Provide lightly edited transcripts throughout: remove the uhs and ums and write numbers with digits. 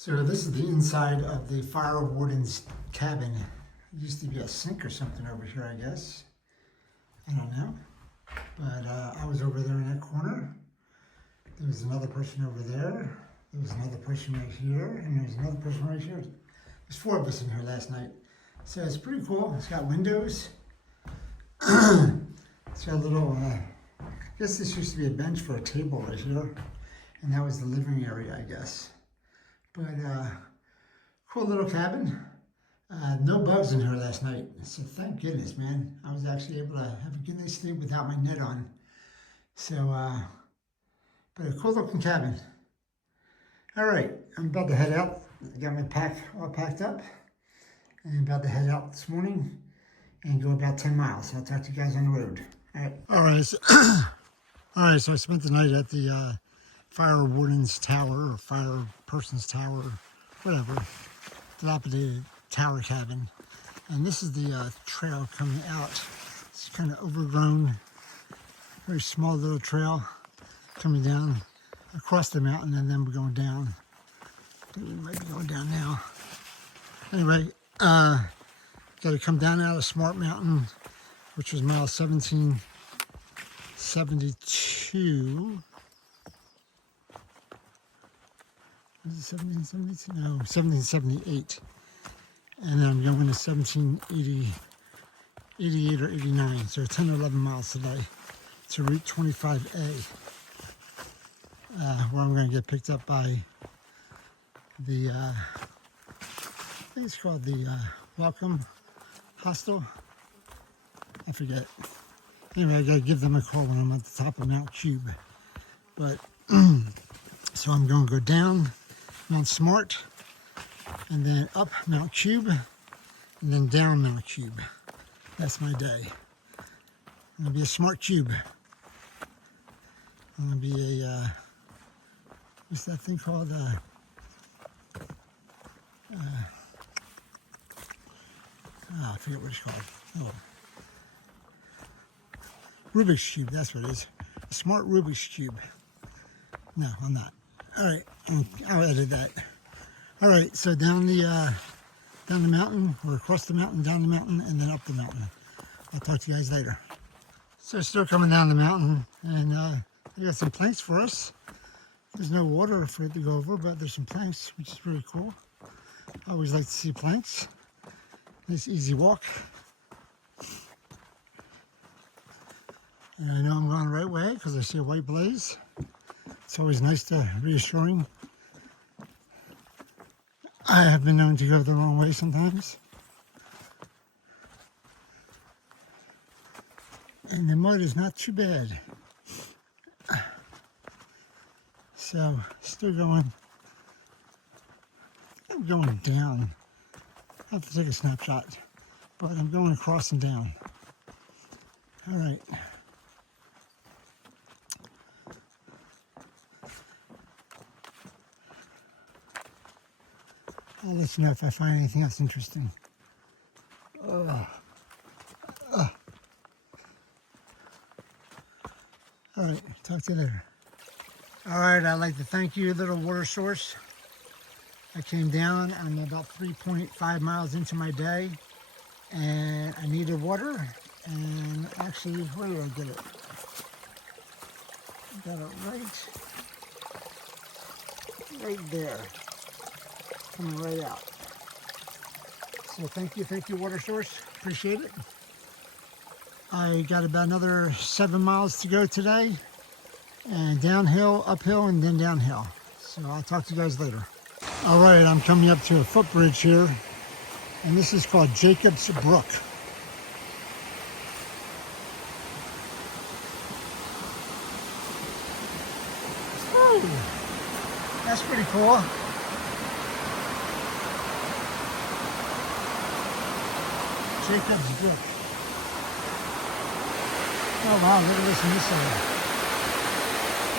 So this is the inside of the fire warden's cabin. It used to be a sink or something over here, I guess. I don't know. But I was over there in that corner. There was another person over there. There was another person right here. And there's another person right here. There's 4 of us in here last night. So it's pretty cool. It's got windows. It's got a little, I guess this used to be a bench for a table right here. And that was the living area, I guess. But cool little cabin. No bugs in here last night. So thank goodness, man. I was actually able to have a good night's sleep without my net on. So, but a cool looking cabin. All right, I'm about to head out. I got my pack all packed up. And I'm about to head out this morning and go about 10 miles. I'll talk to you guys on the road. All right. All right, so I spent the night at the fire warden's tower, or fire person's tower, whatever, dilapidated tower cabin. And this is the trail coming out. It's kind of overgrown, very small little trail coming down across the mountain, and then we're going down. I think we might be going down now. Anyway, got to come down out of Smart Mtn, which was mile 1772. Was it 1772? No, 1778. And then I'm going to 1780, 88 or 89. So 10 or 11 miles today to Route 25A, where I'm going to get picked up by the, I think it's called the Welcome Hostel. I forget. Anyway, I got to give them a call when I'm at the top of Mount Cube. But, so I'm going to go down Mount Smart, and then up Mount Cube, and then down Mount Cube. That's my day. I'm going to be a smart cube. I'm going to be a, what's that thing called? I forget what it's called. Oh. Rubik's Cube, that's what it is. A smart Rubik's Cube. No, I'm not. All right, I'll edit that. All right, so down the mountain, or across the mountain, down the mountain, and then up the mountain. I'll talk to you guys later. So still coming down the mountain, and they got some planks for us. There's no water for it to go over, but there's some planks, which is really cool. I always like to see planks. Nice easy walk. And I know I'm going the right way because I see a white blaze. It's always nice to reassuring. I have been known to go the wrong way sometimes. And the mud is not too bad. So, still going. I'm going down. I have to take a snapshot, but I'm going across and down. All right. I'll let you know if I find anything else interesting. All right, talk to you later. All right, I'd like to thank you, little water source. I came down, I'm about 3.5 miles into my day, and I needed water, and actually, where did I get it? I got it right there. Coming right out. So thank you, water source. Appreciate it. I got about another 7 miles to go today, and downhill, uphill, and then downhill. So I'll talk to you guys later. All right, I'm coming up to a footbridge here, and this is called Jacob's Brook. Woo! That's pretty cool. Jacob's Brook. Oh wow, look at this on this side.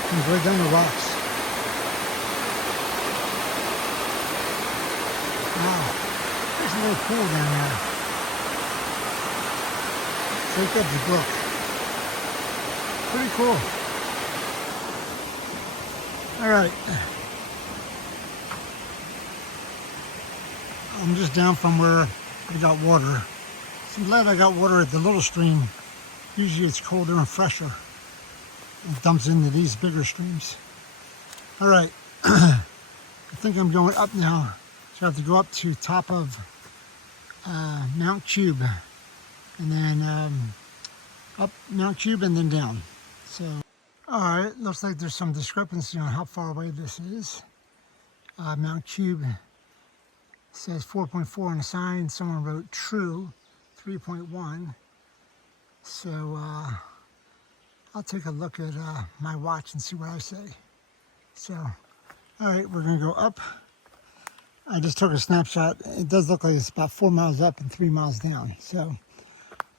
Comes right down the rocks. Wow, there's a little pool down there. Jacob's Brook. Pretty cool. All right. I'm just down from where I got water. So I'm glad I got water at the little stream. Usually it's colder and fresher. It dumps into these bigger streams. All right, I think I'm going up now. So I have to go up to top of Mount Cube, and then up Mount Cube and then down. So, all right, looks like there's some discrepancy on how far away this is. Mount Cube says 4.4 on the sign. Someone wrote true 3.1. So I'll take a look at my watch and see what I say. So, all right, we're gonna go up. I just took a snapshot. It does look like it's about 4 miles up and 3 miles down. So,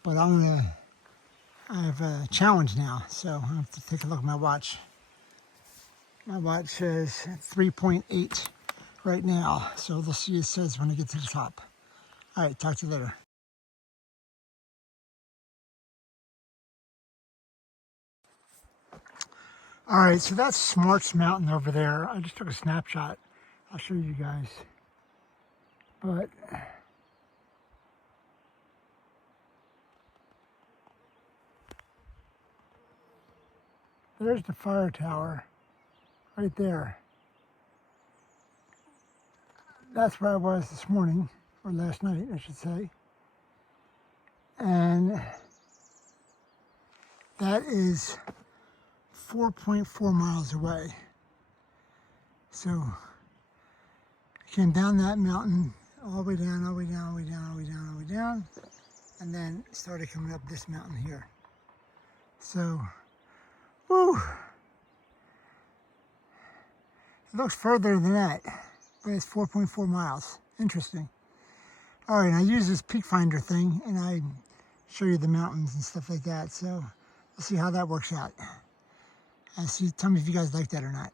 but I have a challenge now. So I have to take a look at my watch. My watch says 3.8 right now. So we'll see what it says when I get to the top. All right, talk to you later. All right, so that's Smart's Mountain over there. I just took a snapshot. I'll show you guys. But there's the fire tower right there. That's where I was this morning, or last night, I should say. And that is 4.4 miles away. So I came down that mountain, all the way down, all the way down, all the way down, all the way down, all the way down, and then started coming up this mountain here. So, woo! It looks further than that, but it's 4.4 miles. Interesting. All right, I use this peak finder thing, and I show you the mountains and stuff like that. So we'll see how that works out. Tell me if you guys like that or not.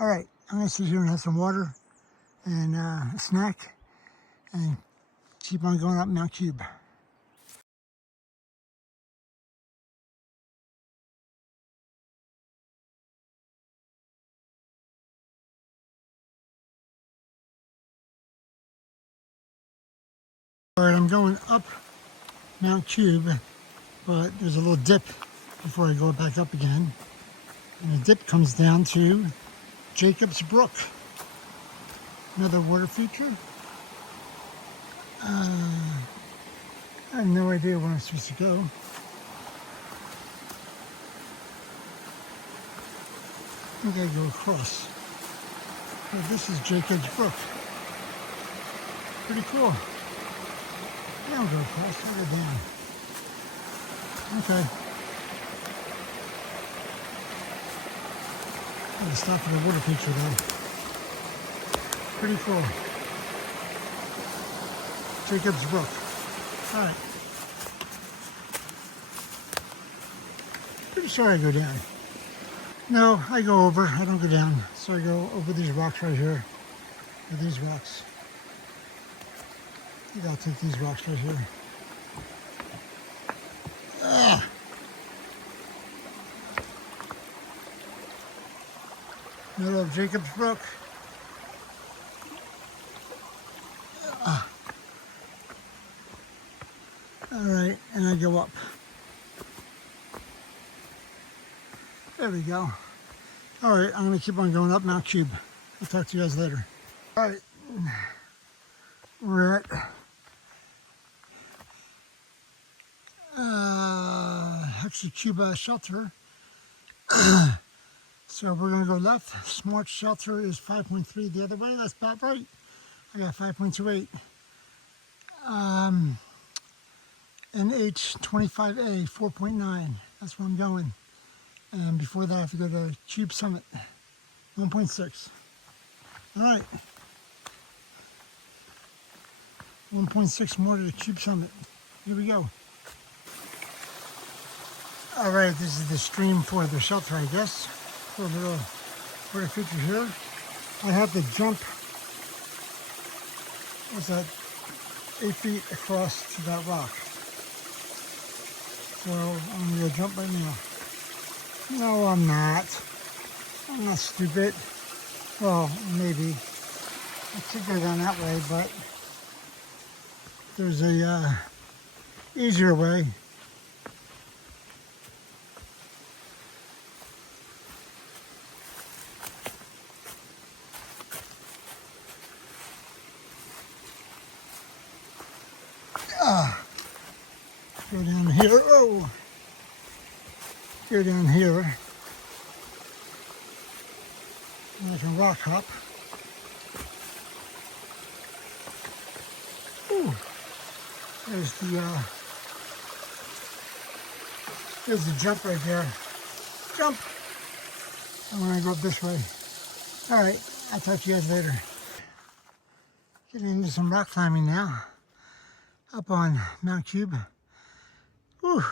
All right, I'm gonna sit here and have some water and a snack and keep on going up Mount Cube. All right, I'm going up Mount Cube, but there's a little dip before I go back up again. And the dip comes down to Jacob's Brook. Another water feature. I have no idea where I'm supposed to go. I think I go across. Well, this is Jacob's Brook. Pretty cool. I don't go across, I go down. Okay. I'm gonna stop for the water feature though. Pretty cool. Jacob's Brook. All right. Pretty sure I go down. No, I go over. I don't go down. So I go over these rocks right here. Or these rocks. I think I'll take these rocks right here. Ah. Middle of Jacob's Brook. All right, and I go up. There we go. All right, I'm gonna keep on going up Mount Cube. I'll talk to you guys later. All right, we're at Cuba shelter. So we're gonna go left. Smart shelter is 5.3 the other way. That's about right. I got 5.28. NH25A 4.9. That's where I'm going. And before that, I have to go to Cube Summit 1.6. All right. 1.6 more to the Cube Summit. Here we go. All right, this is the stream for the shelter, I guess. For a little water feature here. I have to jump, what's that, 8 feet across to that rock. So I'm gonna jump right now. No, I'm not. I'm not stupid. Well, maybe. I could go down that way, but there's a easier way. Go down here. Oh, go down here. And I can rock hop. Ooh, there's the jump right there. Jump. I'm gonna go up this way. All right, I'll talk to you guys later. Getting into some rock climbing now. Up on Mount Cube. Whew.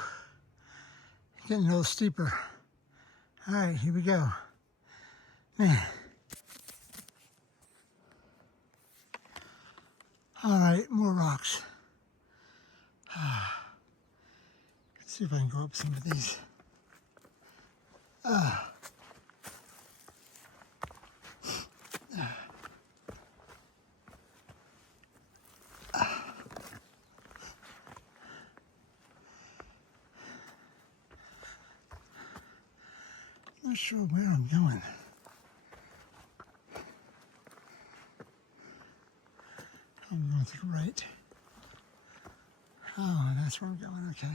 Getting a little steeper. All right, here we go. Man. All right, more rocks. Let's see if I can go up some of these. Not sure where I'm going. I'm going to the right. Oh, that's where I'm going, okay.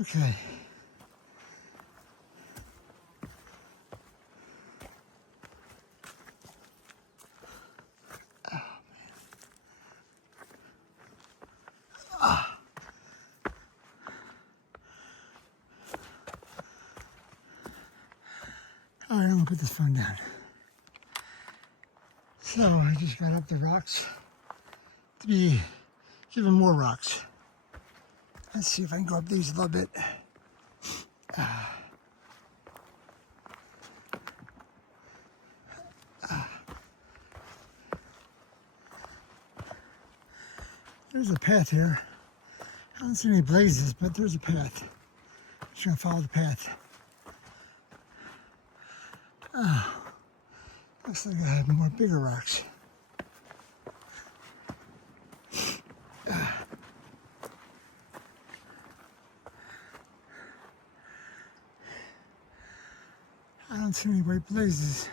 Okay. All right, I'm gonna put this phone down. So I just got up the rocks to be given more rocks. Let's see if I can go up these a little bit. There's a path here. I don't see any blazes, but there's a path. I'm just gonna follow the path. Oh, looks like I have more bigger rocks. I don't see any white blazes.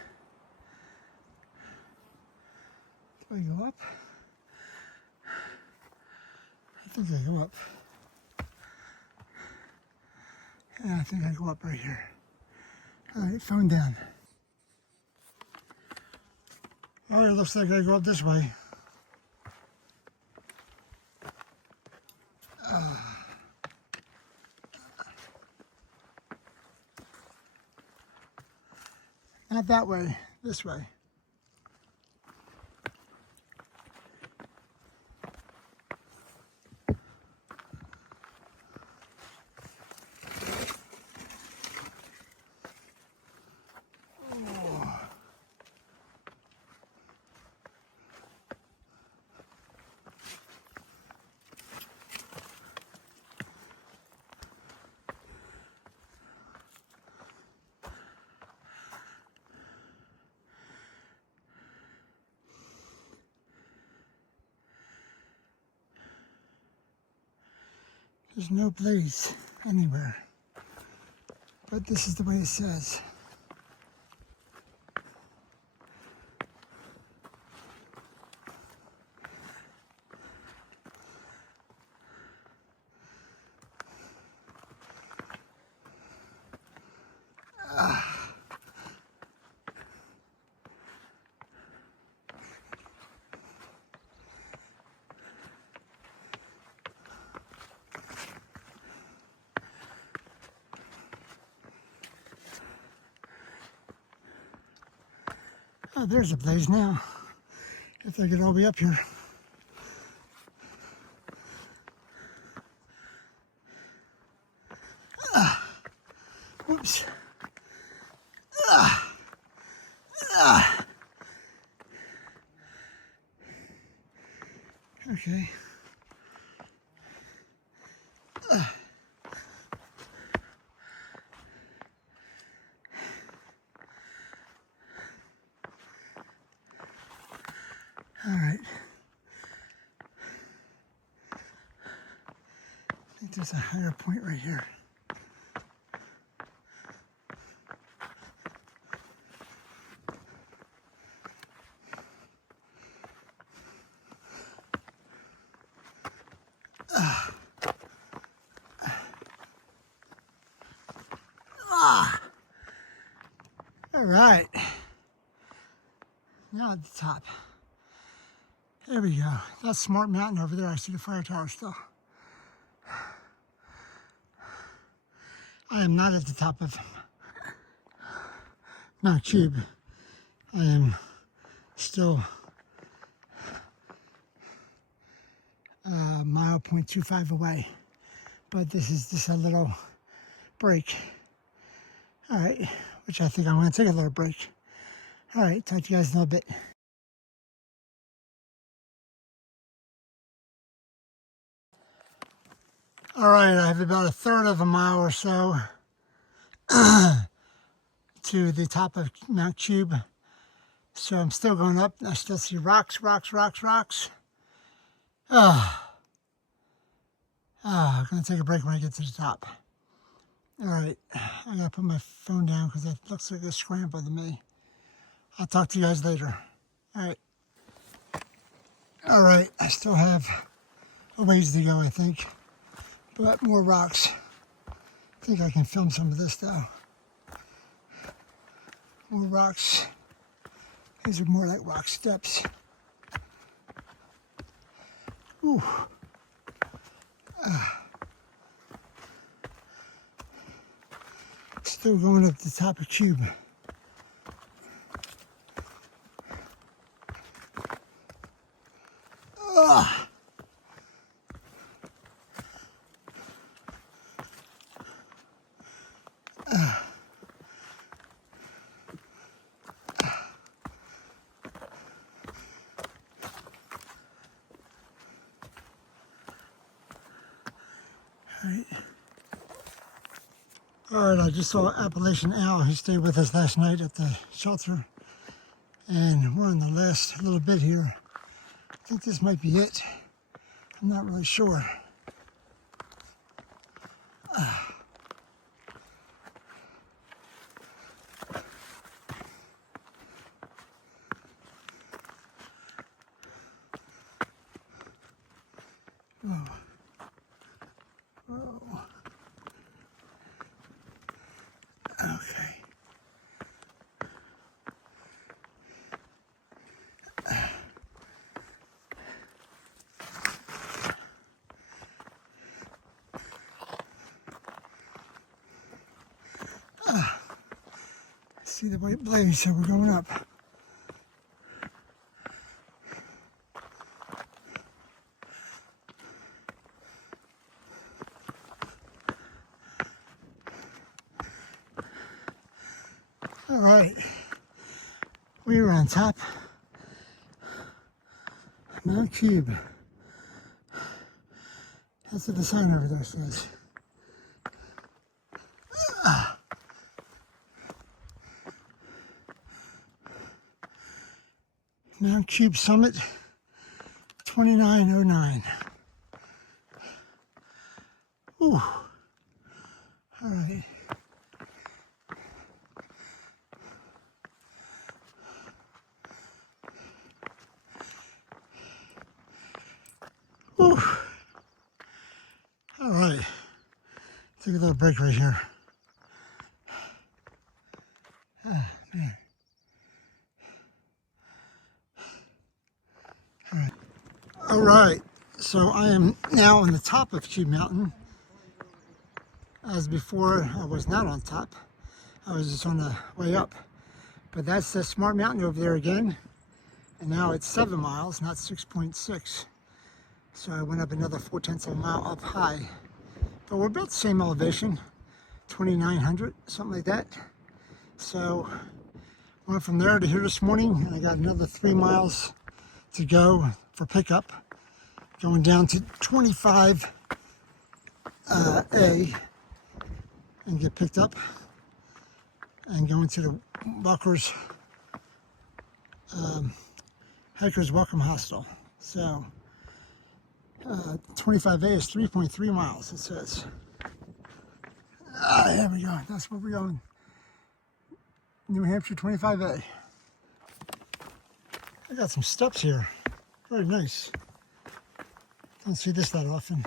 Do I go up? I think I go up. Yeah, I think I go up right here. All right, phone down. All right, looks like I go up this way. Not that way, this way. There's no blaze anywhere, but this is the way it says. Oh, there's a blaze now, if I could all be up here. Whoops. Okay. All right. I think there's a higher point right here. All right. Now at the top. There we go. That's Smart Mountain over there. I see the fire tower still. I am not at the top of Mount Cube. I am still a mile 0.25 away. But this is just a little break. All right, which I think I'm going to take a little break. All right, talk to you guys in a little bit. All right, I have about a third of a mile or so to the top of Mount Cube. So I'm still going up. I still see rocks, rocks, rocks, rocks. I'm going to take a break when I get to the top. All right, I got to put my phone down because it looks like a scramble to me. I'll talk to you guys later. All right. All right, I still have a ways to go, I think. But more rocks. I think I can film some of this though. More rocks. These are more like rock steps. Ooh. Still going up the top of Cube. All right, I just saw Appalachian Al. He stayed with us last night at the shelter. And we're on the last little bit here. I think this might be it. I'm not really sure. Whoa. Whoa. Okay. See the white blaze, so we're going up. All right, we are on top of Mount Cube. That's what the sign over there says. Mount Cube Summit 2909. Ooh. All right. Ooh. All right. Take a little break right here. Ah, man. All right, so I am now on the top of Cube Mountain. As before, I was not on top. I was just on the way up. But that's the Smart Mountain over there again. And now it's 7 miles, not 6.6. So I went up another 0.4 of a mile up high. But we're about the same elevation, 2,900, something like that. So went from there to here this morning, and I got another 3 miles to go for pickup going down to 25A and get picked up and going to the Walker's Hiker's Welcome Hostel. So 25A is 3.3 miles, it says. There we go. That's where we're going. New Hampshire 25A. I got some steps here. Very nice. Don't see this that often.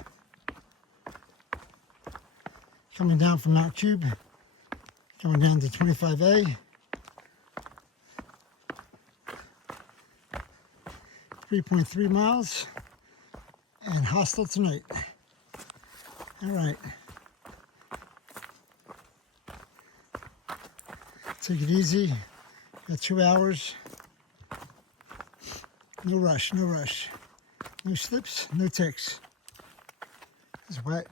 Coming down from Mount Cube, going down to 25A. 3.3 miles and Hostel tonight. All right. Take it easy. Got 2 hours. No rush, no rush. No slips, no ticks. It's wet.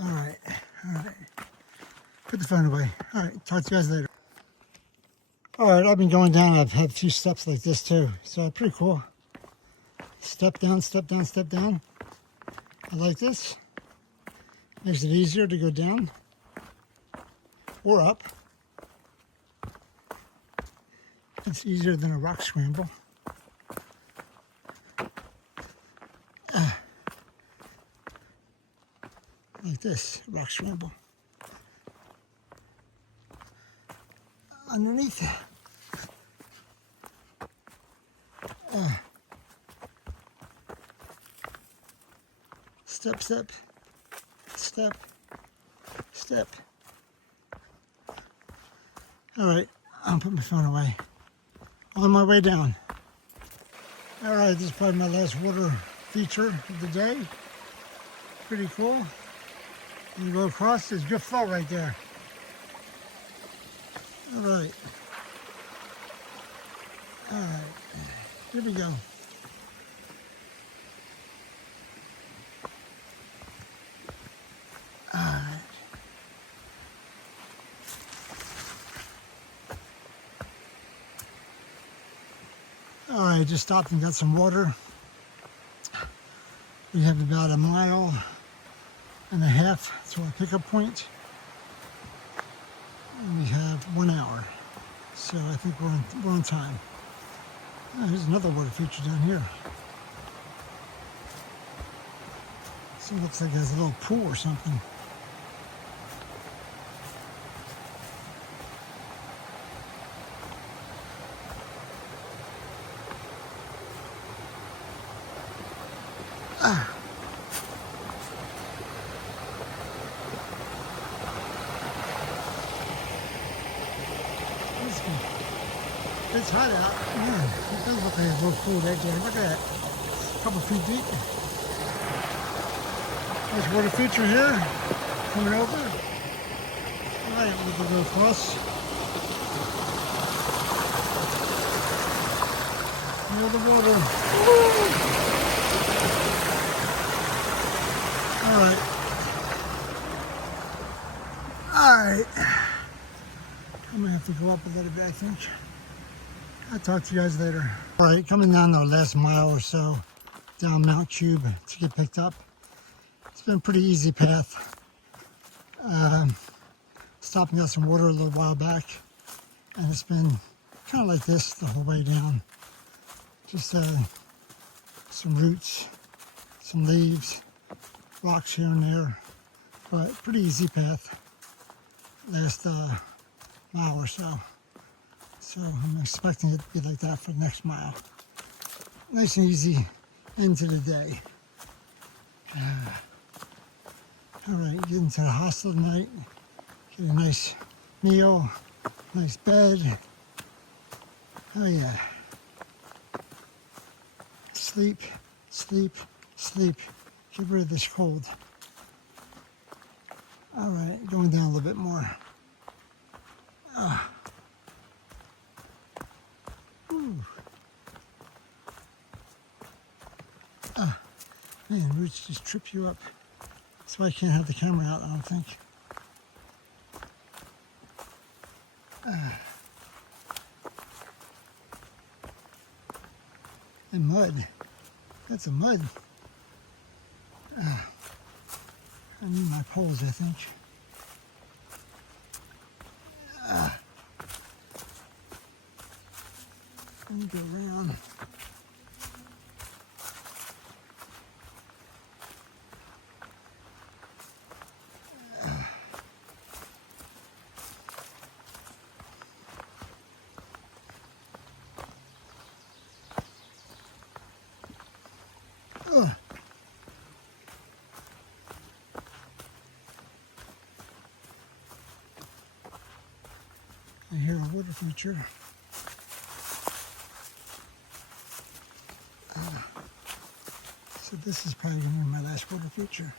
All right. Put the phone away. All right, talk to you guys later. All right, I've been going down. I've had a few steps like this too, so pretty cool. Step down, step down, step down. I like this. Makes it easier to go down or up. It's easier than a rock scramble. Like this, rock scramble. Underneath. Step, step, step, step. All right, I'll put my phone away. On my way down. All right, this is probably my last water feature of the day. Pretty cool. You go across, there's good flow right there. All right. All right. Here we go. All right. All right, just stopped and got some water. We have about 1.5 miles to our pickup point. And we have 1 hour. So I think we're on time. There's another water feature down here. So it looks like there's a little pool or something. It's hot out. Man, it does look like a little pool right there. Look at that. A couple feet deep. Nice water feature here. Coming over. Alright, we'll go across. Near the water. Alright. Alright. I'm gonna have to go up a little bit, I think. I'll talk to you guys later. All right, coming down the last mile or so down Mount Cube to get picked up. It's been a pretty easy path. Stopped and got some water a little while back, and it's been kind of like this the whole way down. Just some roots, some leaves, rocks here and there, but pretty easy path. Last mile or so. So I'm expecting it to be like that for the next mile. Nice and easy into the day. All right, get into the hostel tonight. Get a nice meal, nice bed. Oh yeah. Sleep, sleep, sleep. Get rid of this cold. All right, going down a little bit more. Man, roots just trip you up. That's why I can't have the camera out, I don't think. And mud. That's a mud. I need my poles, I think. Let me go around. I hear a water feature. So this is probably going to be my last water feature.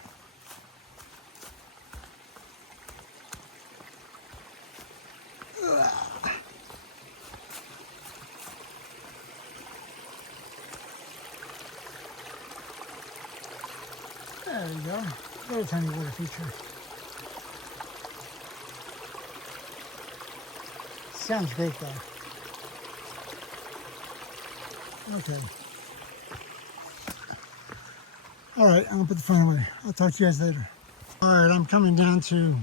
There you go. Little tiny water feature. Sounds great though. Okay. Alright, I'm gonna put the phone away. I'll talk to you guys later. Alright, I'm coming down to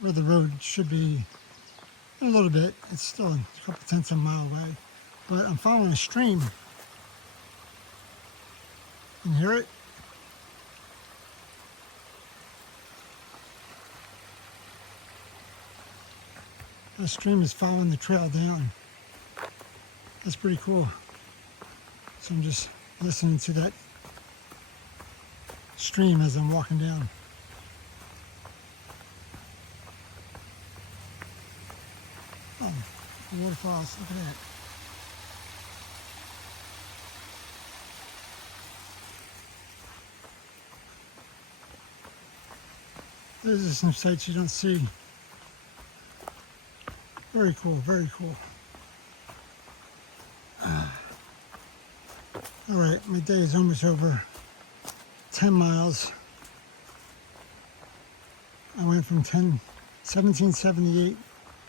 where the road should be in a little bit. It's still a couple tenths of a mile away. But I'm following a stream. Can you hear it? The stream is following the trail down. That's pretty cool. So I'm just listening to that stream as I'm walking down. Oh, the waterfalls, look at that. There's some sights you don't see. Very cool, very cool. All right, my day is almost over. 10 miles. I went from 1778 to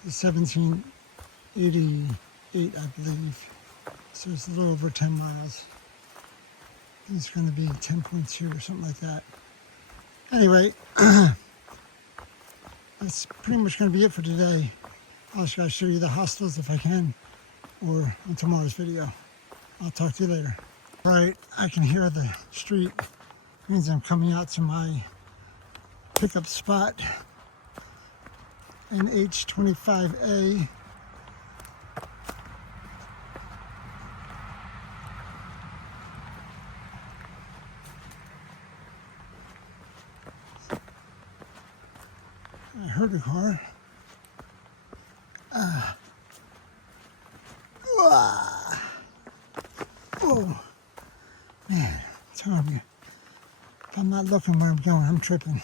1788, I believe. So it's a little over 10 miles. I think it's going to be 10.2 or something like that. Anyway, that's pretty much going to be it for today. I'll just gotta show you the hostels if I can, or on tomorrow's video. I'll talk to you later. All right, I can hear the street. It means I'm coming out to my pickup spot in H25A. I heard a car. Oh, man, I'm telling you, if I'm not looking where I'm going, I'm tripping.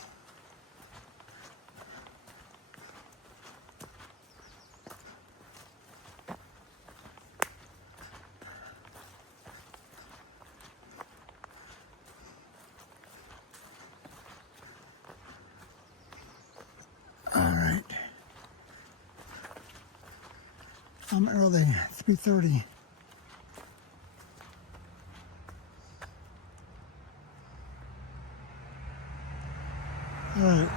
All right. I'm early, 3:30. All right.